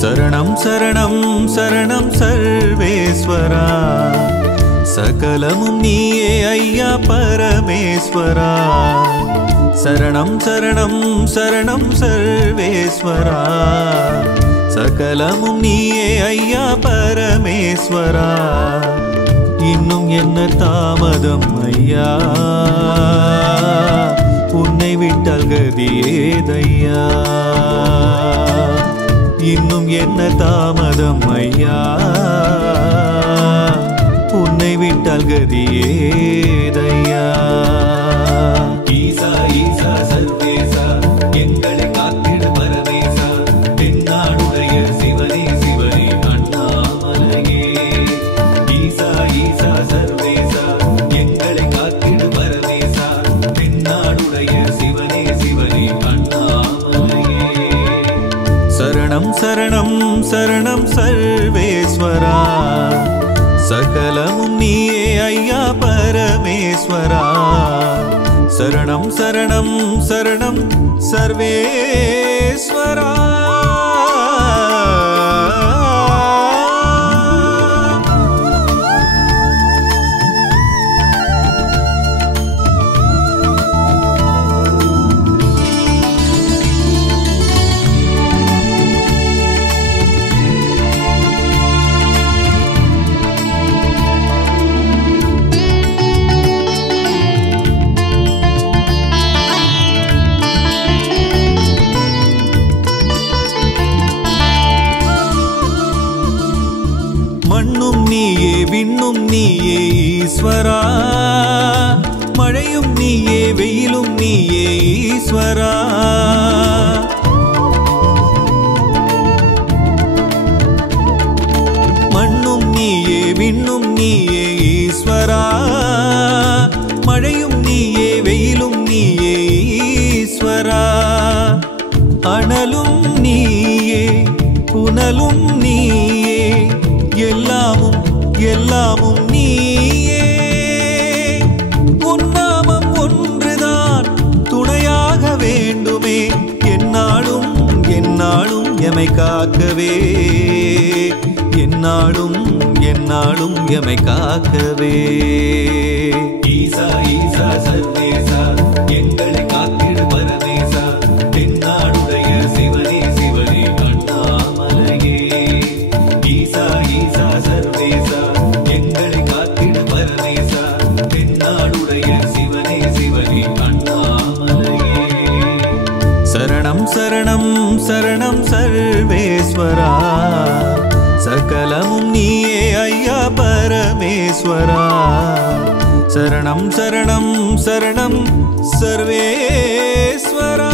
சரணம் சரணம் சரணம் சர்வேஸ்வரா சகலமும் நீயே ஐயா பரமேஸ்வரா சரணம் சரணம் சரணம் சர்வேஸ்வரா சகலமும் நீயே ஐயா பரமேஸ்வரா இன்னும் என்ன தாமதம் ஐயா உன்னை விட்டால் கதியேதையா இன்னும் என்ன தாமதம் ஐயா உன்னை விட்டால் கதியேதையா ஈசா ஈசா சர்வேசா எங்களை காத்திடு பரமேசா தென்னாடுடைய சிவனே சிவனே அண்ணாமலையே ஈசா ஈசா சர்வேசா எங்களை காத்திடு பரமேசா தென்னாடுடைய சிவனே சிவனே அண்ணாமலையே சரணம் சரணம் சரணம் சர்வேஸ்வரா சகலமும் நீயே ஐயா பரமேஸ்வரா சரணம் சரணம் சரணம் சர்வேஸ்வரா மண்ணும் நீயே விண்ணும் நீயே ஈஸ்வரா மழையும் நீயே வெயிலும் நீயே ஈஸ்வரா மண்ணும் நீயே விண்ணும் நீயே ஈஸ்வரா மழையும் நீயே வெயிலும் நீயே ஈஸ்வரா அனலும் நீயே புனலும் நீயே எல்லாமும் எல்லாமும் நீயே உன்னாமம் ஒன்றுதான் துணையாக வேண்டுமே என்னாலும் என்னாலும் எமை காக்கவே என்னாலும் என்னாலும் எமை காக்கவே ஈசா ஈசா சர்வேசா எங்களை காத்திடு பரமேசா தென்னாடுடைய சிவனே சிவனே அண்ணாமலையே ஈசா ஈசா சர்வேசா எங்களை காத்திடு பரமேசா தென்னாடுடைய சிவனே சிவனே அண்ணாமலையே சரணம் சரணம் சரணம் சர்வேஸ்வரா சகலமும் நீயே ஐயா பரமேஸ்வரா சரணம் சரணம் சரணம் சர்வேஸ்வரா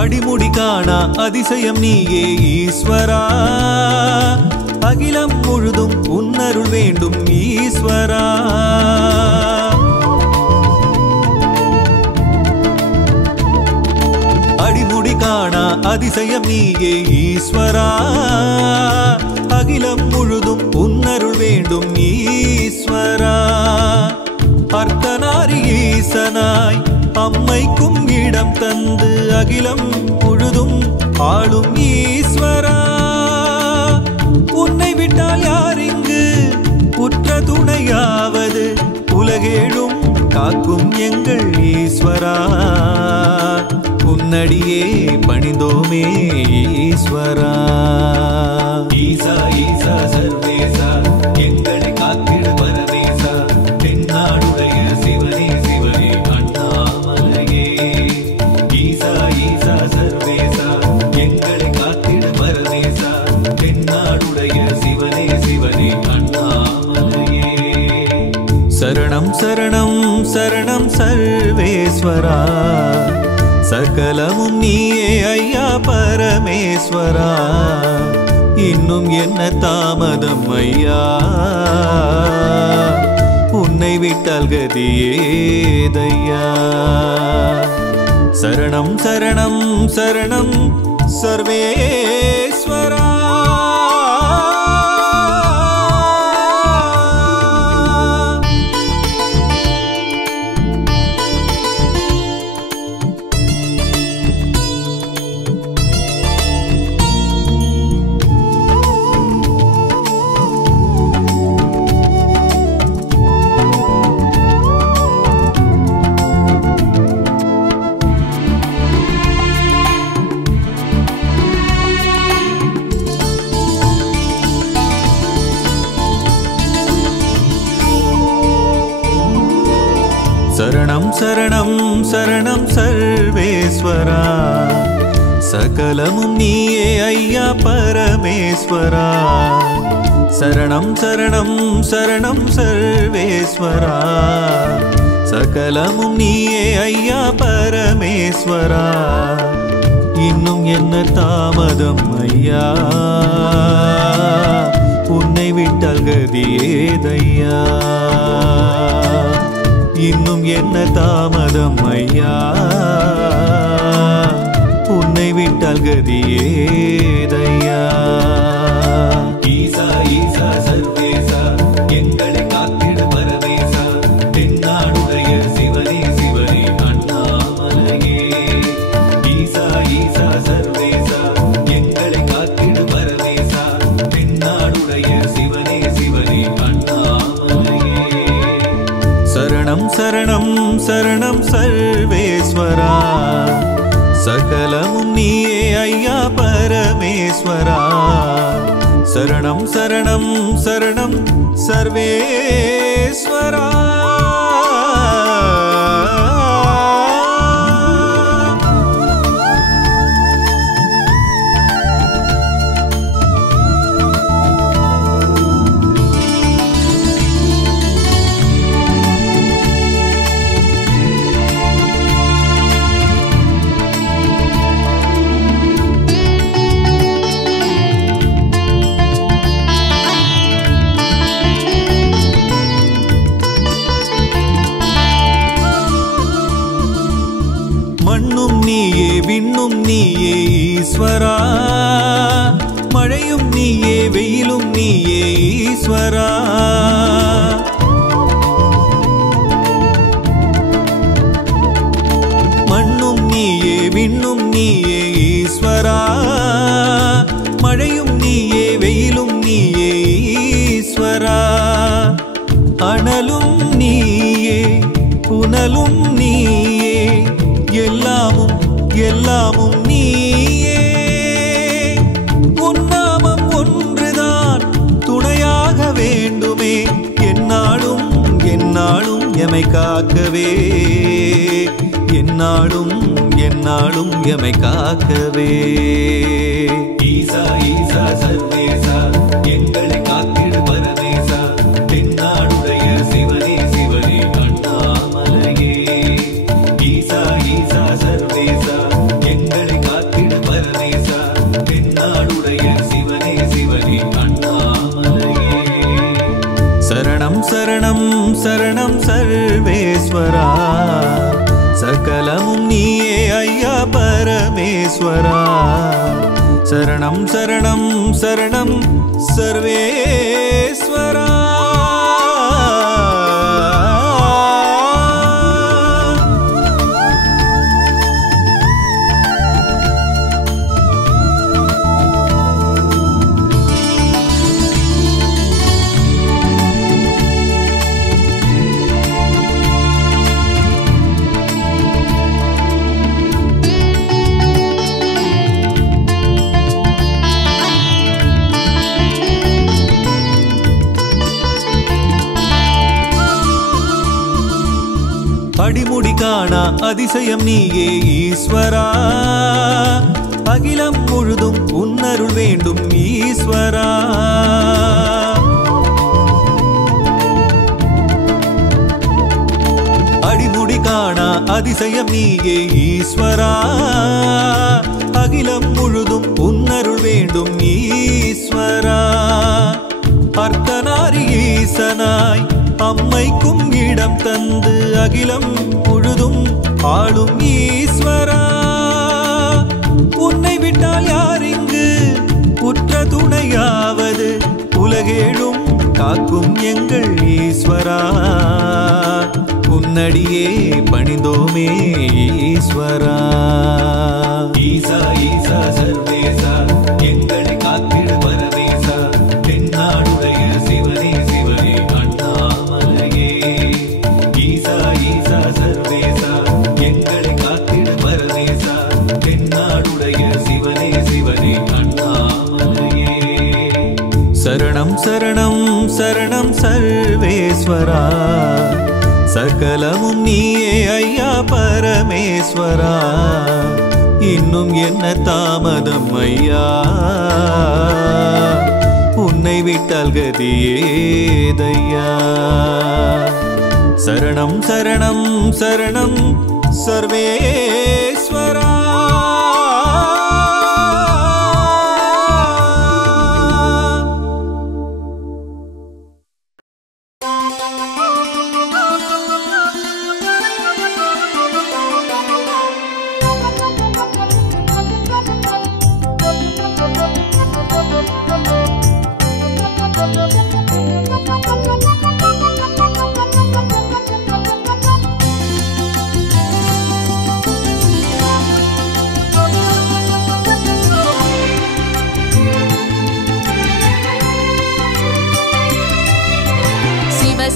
அடிமுடி காணா அதிசயம் நீயே ஈஸ்வரா அகிலம் முழுதும் உன்னருள் வேண்டும் ஈஸ்வரா அடிமுடி காணா அதிசயம் நீயே ஈஸ்வரா அகிலம் முழுதும் உன்னருள் வேண்டும் ஈஸ்வரா அர்த்தநாரி ஈசனாய் அம்மைக்கும் இடம் தந்து அகிலம் முழுதும் ஆளும் ஈஸ்வரா உன்னை விட்டால் யார் இங்கு உற்ற துணையாவது உலகேழும் காக்கும் எங்கள் ஈஸ்வரா உன்னடியே பணிந்தோமே ஈஸ்வரா ஈசா ஈசா சர்வேசா எங்களை காத்திடு பரமேசா தென்னாடுடைய சிவனே சிவனே அண்ணாமலையே ஈசா ஈசா சர்வேசா எங்களை காத்திடு பரமேசா தென்னாடுடைய சிவனே சிவனே அண்ணாமலையே சரணம் சரணம் சரணம் சர்வேஸ்வரா சகலமும் நீயே ஐயா பரமேஸ்வரா இன்னும் என்ன தாமதம் ஐயா உன்னை விட்டால் கதியேதையா சரணம் சரணம் சரணம் சர்வேஸ்வரா சரணம் சரணம் சரணம் சர்வேஸ்வரா சகலமும் நீயே ஐயா பரமேஸ்வரா சரணம் சரணம் சரணம் சர்வேஸ்வரா சகலமும் நீயே ஐயா பரமேஸ்வரா இன்னும் என்ன தாமதம் ஐயா உன்னை விட்டால் கதியேதையா இன்னும் என்ன தாமதம் ஐயா உன்னை விட்டால் கதியேதையா ஈசா ஈசா சர்வேசா எங்களை காத்திட பரமேசா தென்னாடுடைய சிவனே சிவனே அண்ணாமலையே ஈசா ஈசா சர்வேசா எங்களை காத்திட பரமேசா தென்னாடுடைய சிவனே சிவனே அண்ணாமலையே சரணம் சரணம் சரணம் சர்வேஸ்வரா சகலமும் நீயே ஐயா பரமேஸ்வரா சரணம் சரணம் சரணம் சர்வேஸ்வரா மண்ணும் நீயே விண்ணும் நீயே ஈஸ்வரா மழையும் நீயே வெயிலும் நீயே ஈஸ்வரா மண்ணும் நீயே விண்ணும் நீயே ஈஸ்வரா மழையும் நீயே வெயிலும் நீயே ஈஸ்வரா அனலும் நீயே புனலும் நீயே எல்லாமும் எல்லாமும் நீயே உன்னாமம் ஒன்றுதான் துணையாக வேண்டுமே என்னாலும் என்னாலும் எமை காக்கவே என்னாலும் என்னாலும் எமை காக்கவே ஈசா ஈசா சர்வேசா எங்களை காத்திட பரமேசா தென்னாடுடைய சிவனே சிவனே அண்ணாமலையே ஈசா ஈசா சர்வேசா எங்களை காத்திட பரமேசா தென்னாடுடைய சிவனே சிவனே அண்ணாமலையே சரணம் சரணம் சரணம் சர்வேஸ்வரா சகலமும் நீயே ஐயா பரமேஸ்வரா சரணம் சரணம் சரணம் சர்வேஸ்வரா அடிமுடி காணா அதிசயம் நீயே ஈஸ்வரா அகிலம் முழுதும் உன்னருள் வேண்டும் ஈஸ்வரா அடிமுடி காணா அதிசயம் நீயே ஈஸ்வரா. அகிலம் முழுதும் உன்னருள் வேண்டும் ஈஸ்வரா. அர்த்தநாரி ஈசனாய் அம்மைக்கும் இடம் தந்து அகிலம் முழுதும் ஆளும் ஈஸ்வரா. உன்னை விட்டால் யார் இங்கு உற்ற துணையாவது? உலகேழும் காக்கும் எங்கள் ஈஸ்வரா. உன்னடியே பணிந்தோமே ஈஸ்வரா. ஈசா ஈசா சர்வேசா எங்களை காத்திடு பரமேசா. தென்னாடுடைய சிவனே சிவனே அண்ணாமலையே. ஈசா ஈசா சர்வேசா எங்களை காத்திடு பரமேசா. தென்னாடுடைய சிவனே சிவனே அண்ணாமலையே. சரணம் சரணம் சரணம் சர்வேஸ்வரா. சகலமும் நீயே ஐயா பரமேஸ்வரா. இன்னும் என்ன தாமதம் ஐயா? உன்னை விட்டால் கதியேதையா. சரணம் சரணம் சரணம் சர்வேஸ்வரா.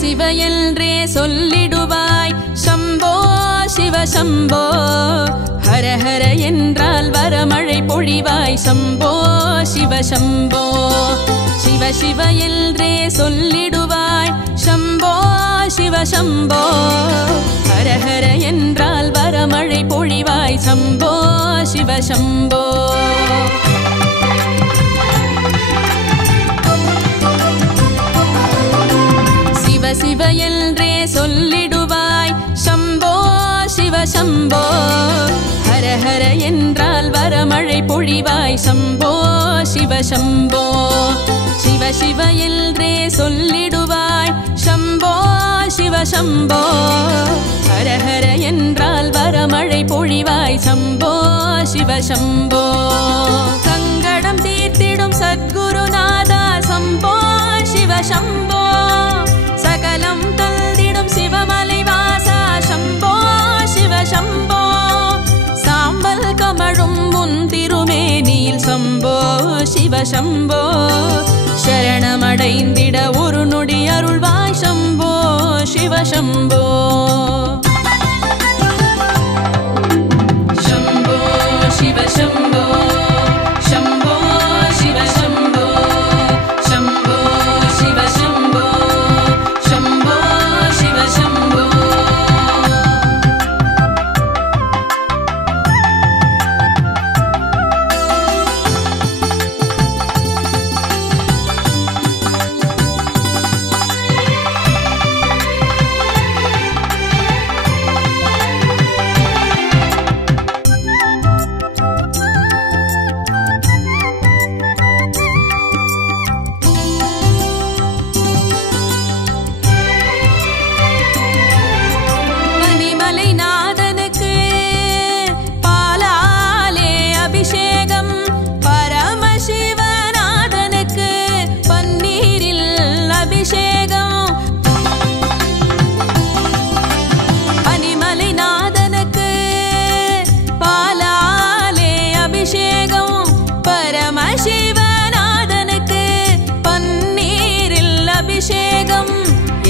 சிவ என்றே சொல்லிடுவாய் சம்போ சிவ சம்போ. ஹர ஹர என்றால் வரமழை பொழிவாய் சம்போ சிவ சம்போ. சிவ சிவ என்றே சொல்லிடுவாய் சம்போ சிவ சம்போ. ஹர ஹர என்றால் வரமழை பொழிவாய் சம்போ சிவ சம்போ. சிவ என்றே சொல்லிடுவாய் சம்போ சிவ சம்போ. ஹர ஹர என்றால் வரமழை பொழிவாய் சம்போ சிவ சம்போ. சிவ சிவ என்றே சொல்லிடுவாய் சம்போ சிவ சம்போ. ஹர ஹர என்றால் வரமழை பொழிவாய் சம்போ சிவ சம்போ. சங்கடம் தீர்த்திடும் சத்குருநாதா சம்போ சிவ சம்போ. சகலம் தந்திடும் சிவமலை வாசா சம்போ சிவ சம்போ. சாம்பல் கமழும் முன் திருமேனியில் சம்போ சிவ சம்போ. சரணமடைந்திட ஒரு நொடி அருள்வாய் சம்போ சிவ சம்போ. சம்போ சிவ சம்போ சம்போ சிவ சம்போ. சம்போ சிவ சம்போ சம்போ சிவ சம்போ.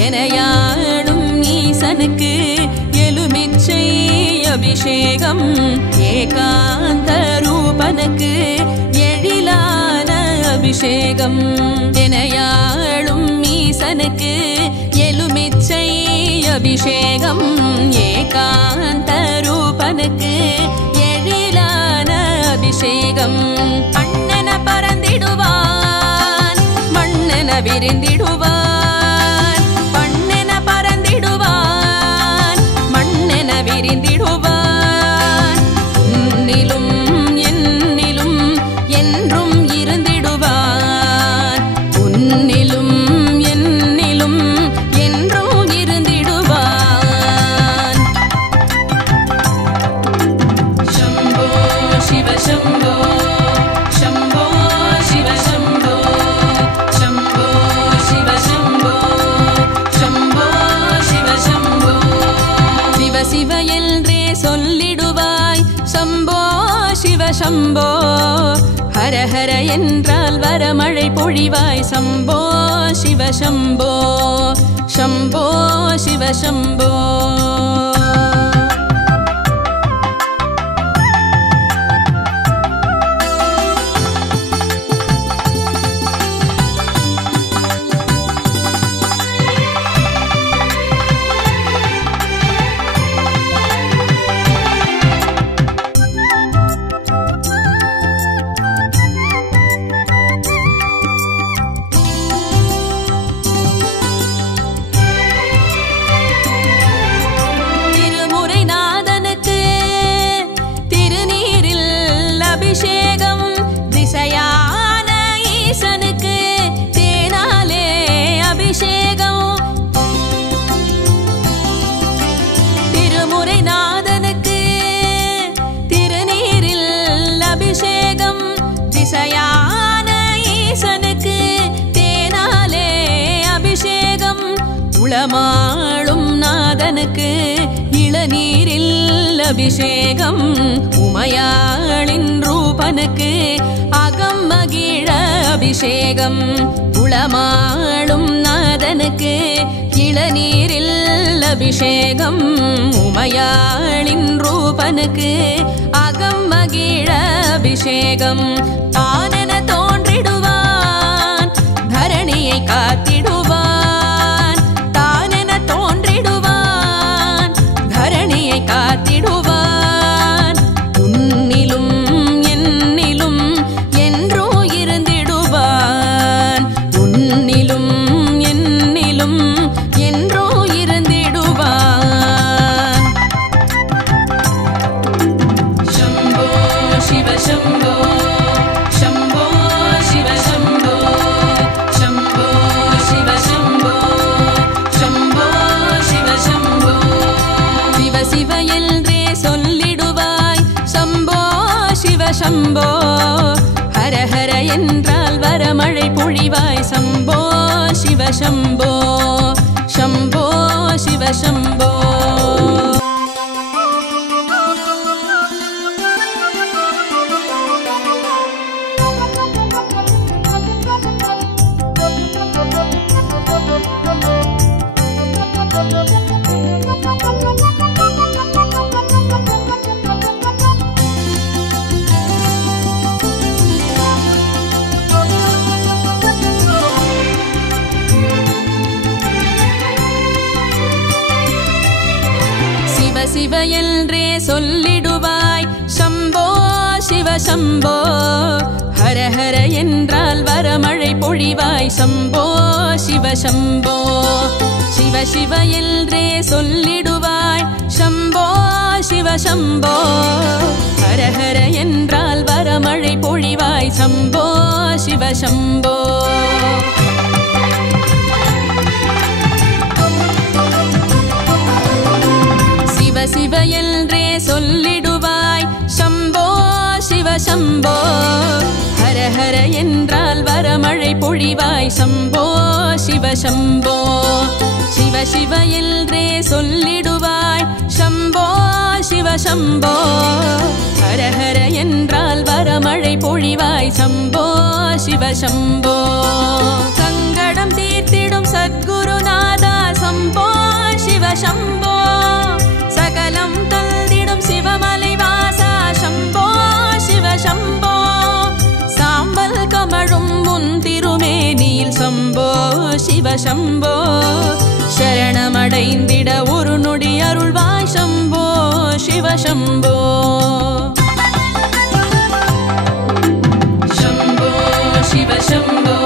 எனையாளும் ஈசனுக்கு எலுமிச்சை அபிஷேகம். ஏகாந்த ரூபனுக்கு எழிலான அபிஷேகம். எனையாளும் ஈசனுக்கு எலுமிச்சை அபிஷேகம். ஏகாந்த ரூபனுக்கு எழிலான அபிஷேகம். அண்ணன பறந்திடுவான் மண்ணென விரிந்திடுவான். பண்ணென பறந்திடுவான் மண்ணென நிறைந்திடுவான் உன்னிலும் என்னிலும் என்றும் இருந்திடுவான் உன்னிலும் என்னிலும் என்றும் இருந்திடுவான் शम्भो शिव शम्भो शम्भो शिव शम्भो शम्भो शिव शम्भो शम्भो शिव शम्भो शिव शिव என்றே சொல்லிடுவாய் शम्भो शिव शम्भो हर हर என்றால் வரமழை பொழிவாய் शम्भो शिव शम्भो शम्भो शिव शम्भो உளமாளும் நாதனுக்கு இளநீரில் அபிஷேகம் உமையாளின் ரூபனுக்கு அகம் மகிழ அபிஷேகம் உளமாளும் நாதனுக்கு இளநீரில் அபிஷேகம் உமையாளின் ரூபனுக்கு அகம் மகிழ அபிஷேகம் தானென தோன்றிடுவான் தரணியை காத்திடுவான் காத்திடுவான் உன்னிலும் என்னிலும் என்றோ இருந்திடுவான் உன்னிலும் என்னிலும் என்றோ இருந்திடுவான் शम्भो शिव शम्भो शम्भो शिव शम्भो शम्भो शिव शम्भो शम्भो शिव शम्भो शिव शिव என்றே சொல்லிடுவாய் शम्भो शिव शम्भो हर हर என்றால் வரமழை பொழிவாய் शम्भो शिव शम्भो शम्भो शिव शम्भो शिव என்றே சொல்லிடுவாய் शम्भो शिव शम्भो हर हर என்றால் வரமழை பொழிவாய் शम्भो शिव शम्भो शिव शिव என்றே சொல்லிடுவாய் शम्भो शिव शम्भो हर हर என்றால் வரமழை பொழிவாய் शम्भो शिव शम्भो शिव என்றே சொல்லிடுவாய் शम्भो शिव शम्भो हर हर என்றால் வரமழை பொழிவாய் शम्भो शिव शम्भो शिव शिव என்றே சொல்லிடுவாய் शम्भो शिव शम्भो हर हर என்றால் வரமழை பொழிவாய் शम्भो शिव शम्भो சங்கடம் தீர்த்திடும் சத்குருநாதா शम्भो शिव शम्भो सकलं तल्दिडुम शिवमलैवासा शम्भो शिव शम्भो साम्बल कमळुम उन तिरुमेनियिल शम्भो शिव शम्भो शरणमடைந்திட ஒரு நொடி அருள்வாய் शम्भो शिव शम्भो शम्भो शिव शम्भो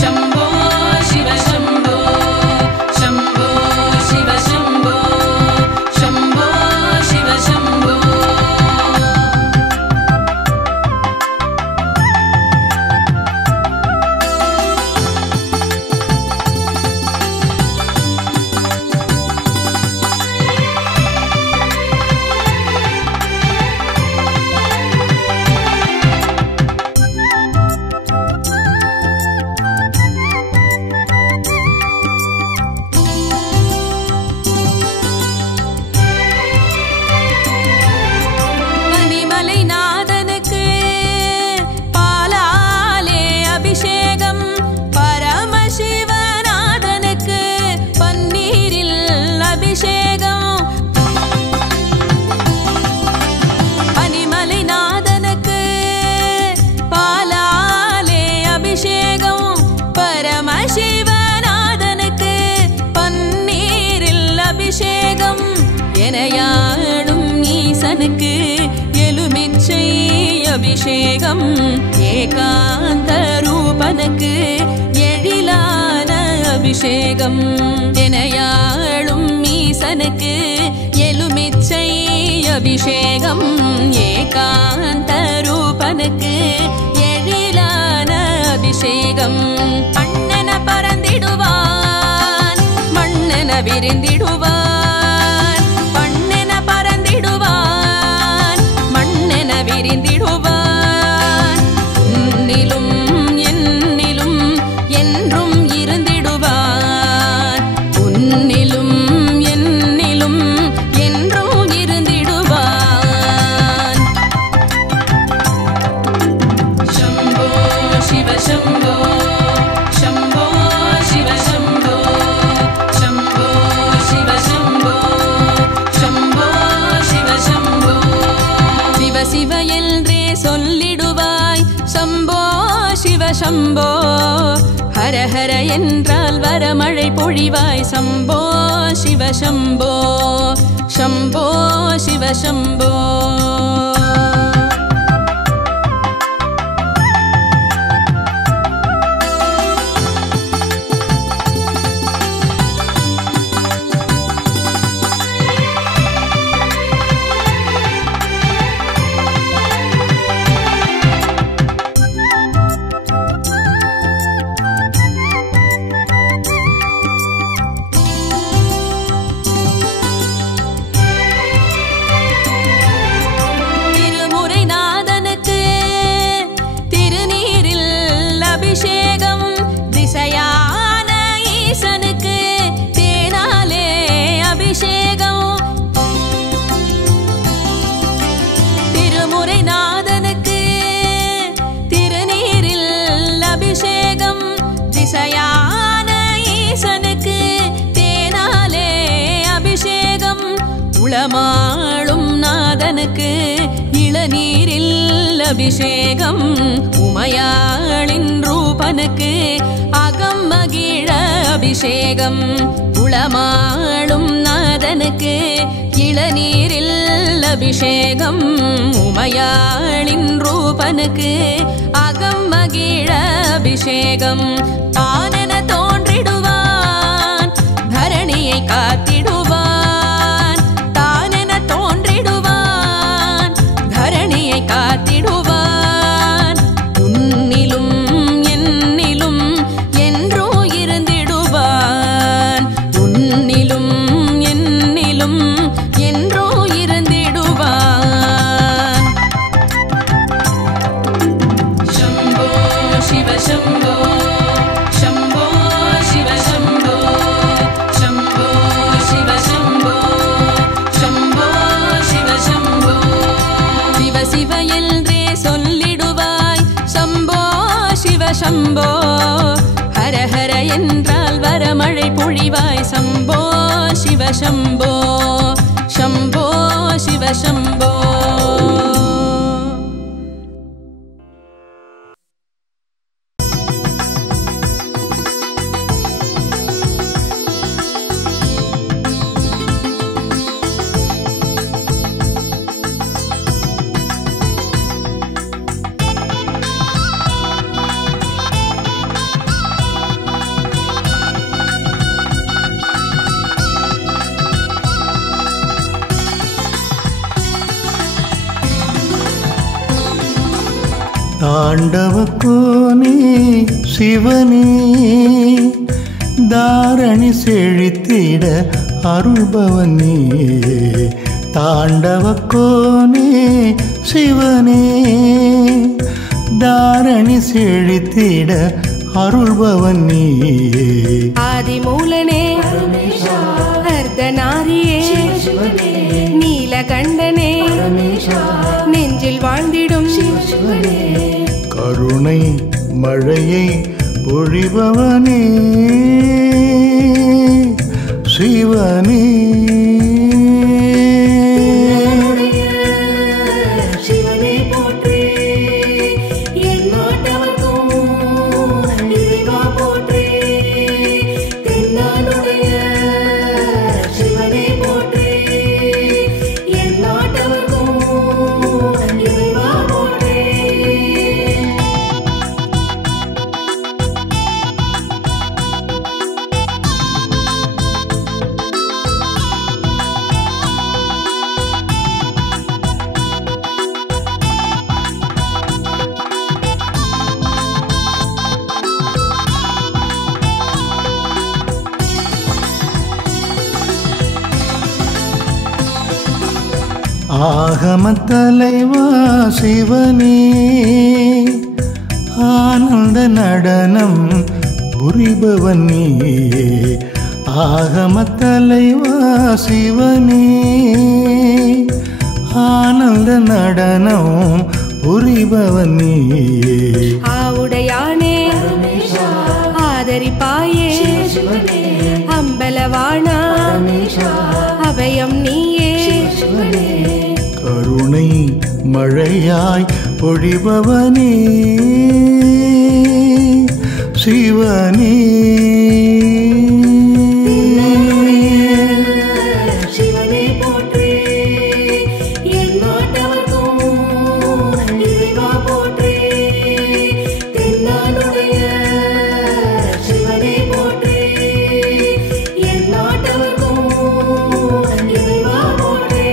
शम्भो शिव शम्भो शम्भो शिव शम्भो शम्भो ஈசனுக்கு எலுமிச்சை அபிஷேகம் ஏகாந்த ரூபனுக்கு எழிலான அபிஷேகம் எனையாளும் ஈசனுக்கு எலுமிச்சை அபிஷேகம் ஏகாந்த ரூபனுக்கு எழிலான அபிஷேகம் மண்ணென பறந்திடுவான் மண்ணென விரிந்திடுவான் மண்ணென பறந்திடுவான் மண்ணென விரிந்திடுவான் உன்னிலும் என்னிலும் என்றும் இருந்திடுவான் உன்னிலும் என்னிலும் என்றும் இருந்திடுவான் சம்போ சிவ சம்போ சம்போ சிவ சம்போ சம்போ சிவ சம்போ சம்போ சிவ சம்போ சிவ சிவ என்றே சொல்லிடுவாய் சம்போ சிவ சம்போ ஹர ஹர என்றால் வரமழை பொழிவாய் சம்போ சிவ சம்போ சம்போ சிவ சம்போ உளமாளும் நாதனுக்கு இளநீரில் அபிஷேகம் உமையாளின் ரூபனுக்கு அகம் மகிழ அபிஷேகம் உளமாளும் நாதனுக்கு இளநீரில் அபிஷேகம் உமையாளின் ரூபனுக்கு அகம் மகிழ அபிஷேகம் தானென தோன்றிடுவான் தரணியை காத்திடுவான் காத்திடுவான் உன்னிலும் என்னிலும் என்றோ இருந்திடுவான் உன்னிலும் என்னிலும் என்றோ இருந்திடுவான் சம்போ சிவ சம்போ சம்போ சிவ சம்போ சம்போ சிவ சம்போ சம்போ சிவ சம்போ சிவ சிவ என்றே சொல்லிடுவாய் சம்போ சிவ சம்போ ஹர ஹர என்றால் வரமழை பொழிவாய் சம்போ சிவ சம்போ சம்போ சிவ சம்போ தாண்டவக்கோனே சிவனே தாரணி செழித்திட அருள்பவனே தாண்டவக்கோனே சிவனே தாரணி செழித்திட அருள்பவனே ஆதிமூலனே அர்த்தநாரியே நீலகண்டனே நெஞ்சில் வாழ்ந்திடும் கருணை மழையை பொழிபவனே சிவனே சிவனே போற்றி என் நாட்டவர்க்கும் இறைவா போற்றி தென்னாடுடைய சிவனே போற்றி என் நாட்டவர்க்கும் ஆகமத் தலைவா சிவனே ஆனந்த நடனம் புரிபவன் நீயே ஆகமத் தலைவா சிவனே ஆனந்த நடனம் புரிபவன் நீயே ஆவுடையானே ஆதரிப்பாயே அம்பலவானா அபயம் நீயே கருணை மழையாய் பொழிபவனே சிவனே சிவனே போற்றி என் நாட்டவர்க்கும் இறைவா போற்றி தென்னாடுடைய சிவனே போற்றி என் நாட்டவர்க்கும் இறைவா போற்றி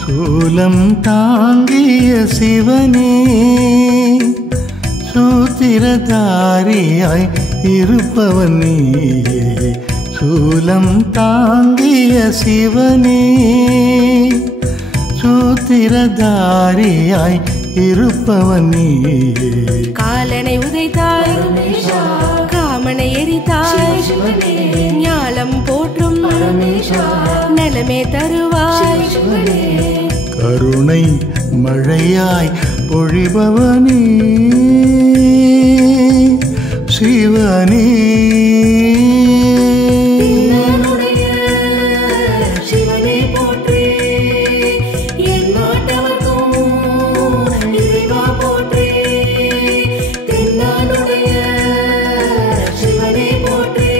சூலம் தாங்கிய சிவனே சூத்திரதாரியாய் இருப்பவன் நீயே சூலம் தாங்கிய சிவனே சூத்திரதாரியாய் இருப்பவன் நீயே காலனை உதைத்தாய் காமனை எரித்தாய் ஞாலம் போற்றும் நலமே தருவாய் கருணை மழையாய் பொழிபவனே சிவனே சிவனே போற்றி என் நாட்டவர்க்கும் இறைவா போற்றி தென்னாடுடைய சிவனே போற்றி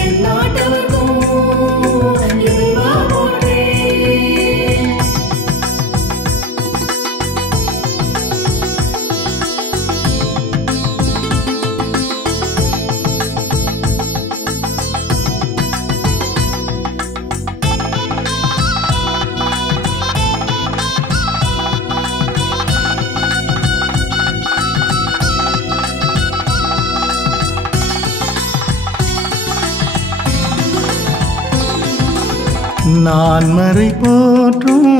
என் நாட்டவர்க்கும் இறைவா போற்றி நான் மறை போற்றும்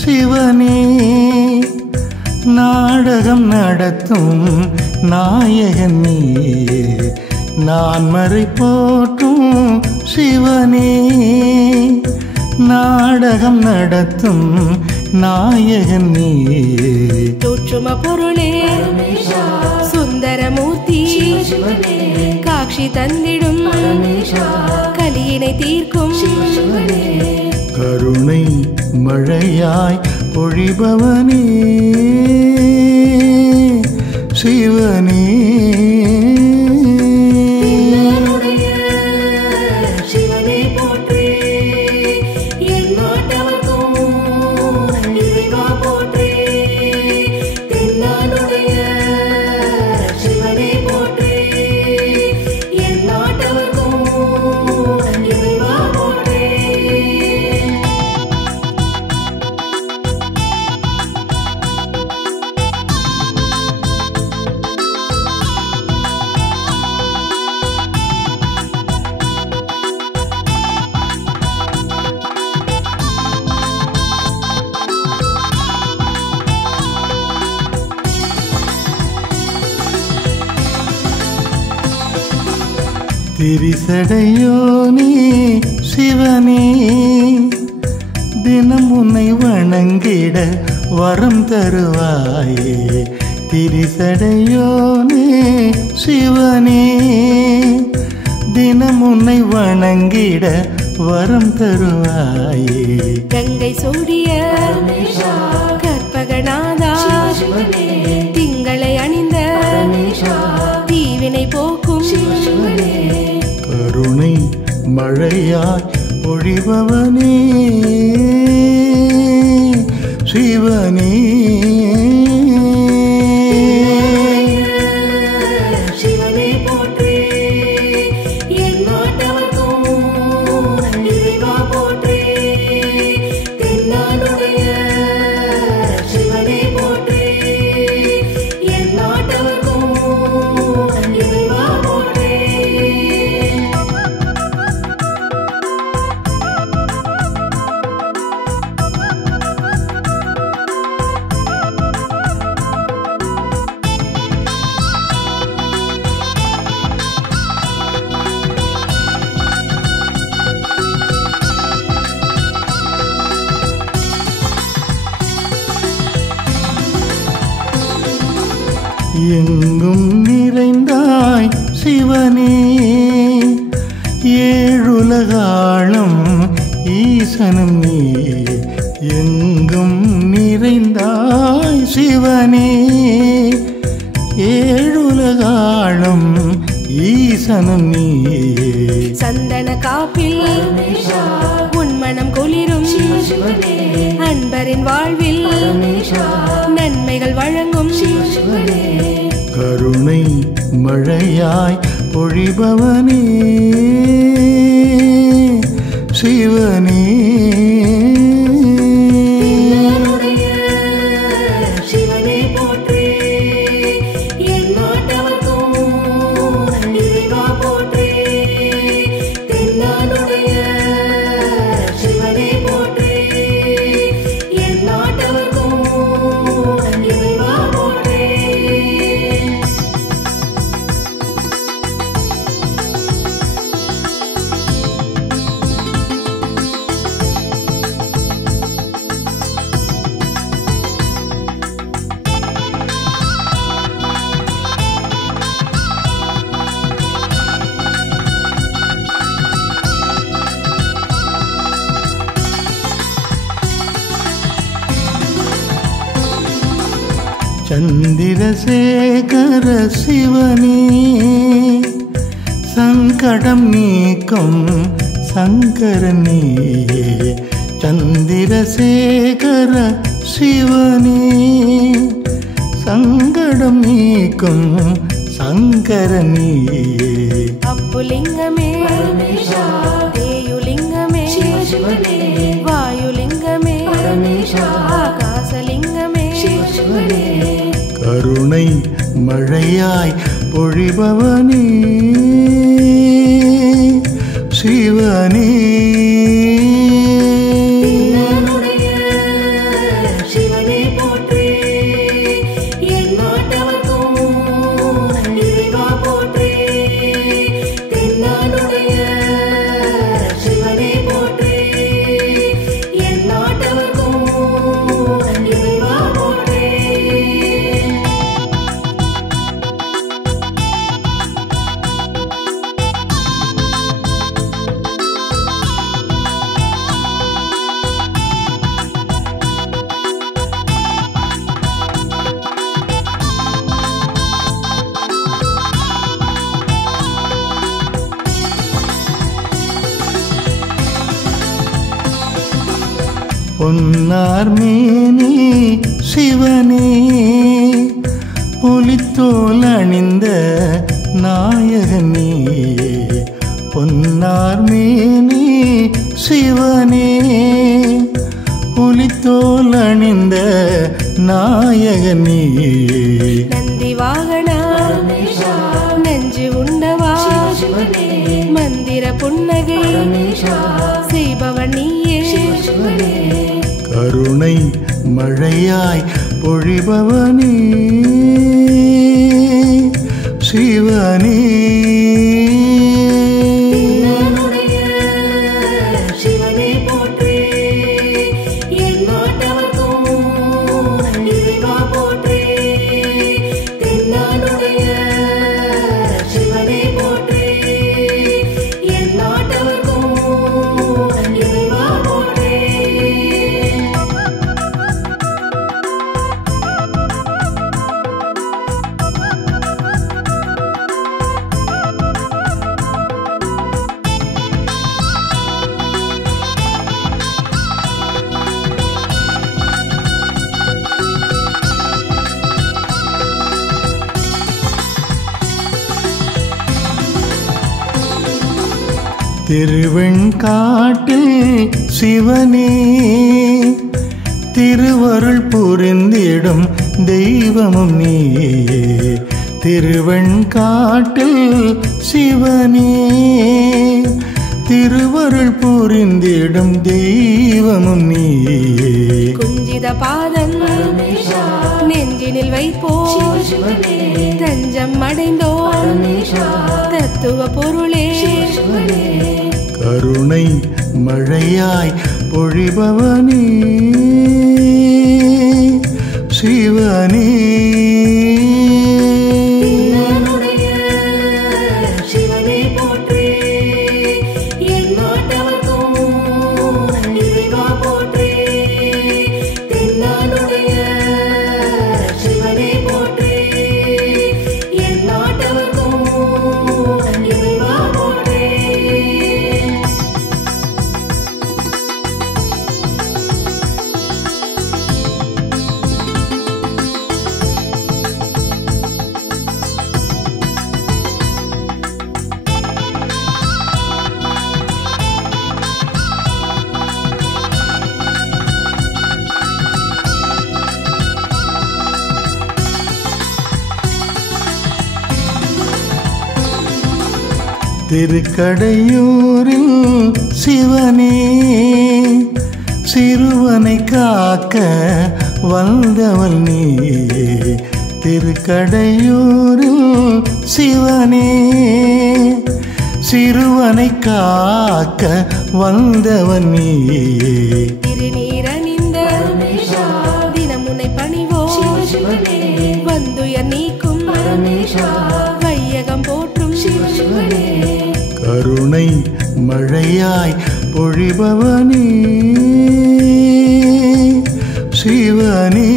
சிவனே நாடகம் நடத்தும் நாயகன் நீயே நான் மறை போற்றும் சிவனே நாடகம் நடத்தும் நாயகன் நீயே தோற்றும பொருளே சுந்தரமூர்த்தி காட்சி தந்திடும் கலியினை தீர்க்கும் கருணை மழையாய் பொழிபவனே சிவனே சிவனே போற்றி என் நாட்டவர்க்கும் இறைவா போற்றி தென்னாடுடைய சிவனே போற்றி என் நாட்டவர்க்கும் இறைவா போற்றி திரிசடையோனே சிவனே தினம் உன்னை வணங்கிட வரம் தருவாயே திரிசடையோனே சிவனே தினம் உன்னை வணங்கிட வரம் தருவாயே கங்கை சூடிய கற்பகநாதா திங்களை அணிந்த தீவினை போக்கும் கருணை மழையாய் பொழிபவனே சிவனே எங்கும் நிறைந்தாய் சிவனே ஏழுலகாளும் ஈசனும் நீ எங்கும் நிறைந்தாய் சிவனே ஏழுலகாளும் ஈசனும் நீ சந்தன காப்பில் உன்மனம் குளிரும் அன்பரின் வாழ்வில் நன்மைகள் வழங்கும் கருணை மழையாய் பொழிபவனே சிவனே சிவனே போற்றி என் நாட்டவர்க்கும் இறைவா போற்றி தென்னானுடைய சிவனே போற்றி என் நாட்டவர்க்கும் இறைவா போற்றி சந்திரசேகர சிவனே சங்கடம் நீக்கும் சங்கரனே சந்திரசேகர சிவனே சங்கடம் நீக்கும் சங்கரனே அப்புலிங்கமே தேயுலிங்கமே வாயுலிங்கமே ஆகாசலிங்கமே கருணை மழையாய் பொழிபவனே சிவனே சிவனே போற்றி என் நாட்டவர்க்கும் இறைவா போற்றி தென்னானுடைய சிவனே போற்றி என் நாட்டவர்க்கும் இறைவா போற்றி பொன்னார் மேனி சிவனே புலித்தோல் அணிந்த நாயகனே பொன்னார் மேனி சிவனே புலித்தோல் அணிந்த நாயகனே நந்தி வாகனா நெஞ்சு உண்டவா மந்திர புன்னகை செய்பவன் நீயே கருணை மழையாய் பொழிபவனே சிவனே சிவனே போற்றி என் நாட்டவர்க்கும் இறைவா போற்றி தென்னானுடைய சிவனே போற்றி என் நாட்டவர்க்கும் இறைவா போற்றி திருவெண்காட்டில் சிவனே திருவருள் புரிந்திடும் தெய்வமும் நீ திருவெண்காட்டில் சிவனே திருவருள் புரிந்திடும் தெய்வமும் நீ குஞ்சித பாதம் நெஞ்சினில் வைப்போ தஞ்சம் அடைந்தோ தத்துவ பொருளே கருணை மழையாய் பொழிபவனே சிவனே திருக்கடையூரில் சிவனே சிறுவனை காக்க வந்தவள் நீயே திருக்கடையூரில் சிவனே சிறுவனை காக்க வந்தவன் நீயே திருநீரணிந்த தினமுனை பணிவோ வந்துயர் நீக்கும் வையகம் போற்றும் கருணை மழையாய் பொழிபவனே சிவனே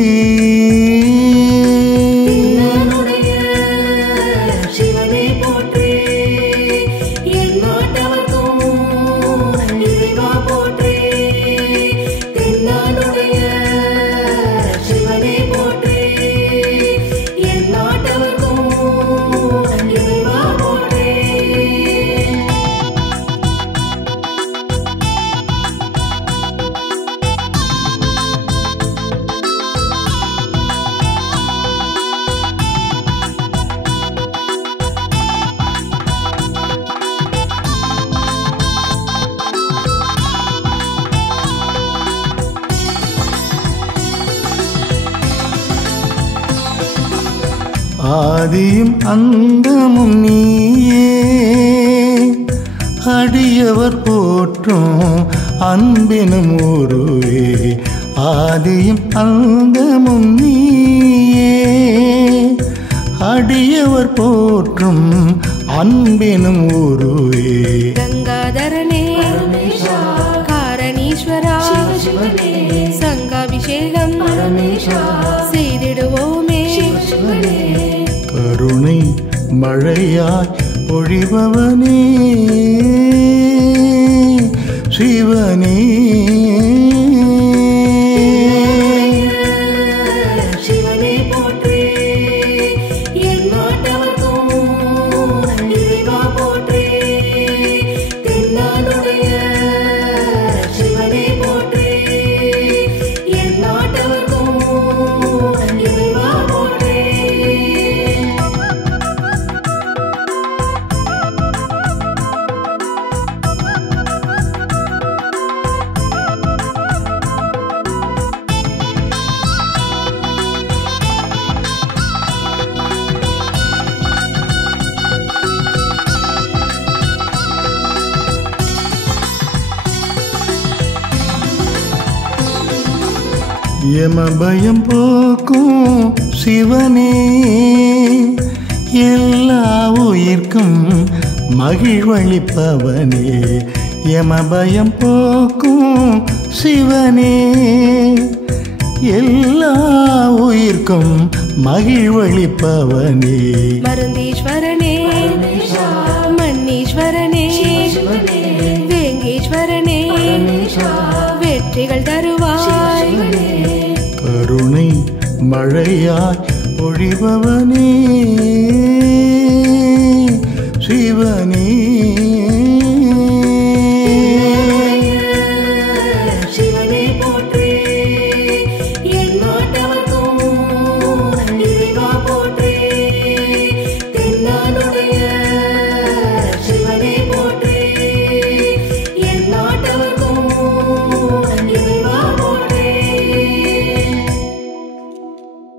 ஆதியும் அந்தமும் நீயே அடியவர் போற்றும் அன்பினும் உருவே ஆதியும் அந்தமும் நீயே அடியவர் போற்றும் அன்பினும் உருவே கங்காதரனே காரணீஸ்வரா சங்காபிஷேகம் செய்திடுவோமே கருணை மழையாய் பொழிபவனே சிவனே சிவனே போற்றி என் நாட்டவர்க்கும் இறைவா போற்றி தென்னாடுடைய சிவனே போற்றி என் நாட்டவர்க்கும் இறைவா போற்றி யமபயம் போக்கும் சிவனே எல்லா உயிர்க்கும் மகிழ்வளிப்பவனே யமபயம் போக்கும் சிவனே எல்லா உயிர்க்கும் மகிழ்வளிப்பவனே மருந்தீஸ்வரனே மன்னீஸ்வரனே வேங்கீஸ்வரனே வெற்றிகள் தருவாய் கருணை மழையாய் பொழிபவனே சிவனே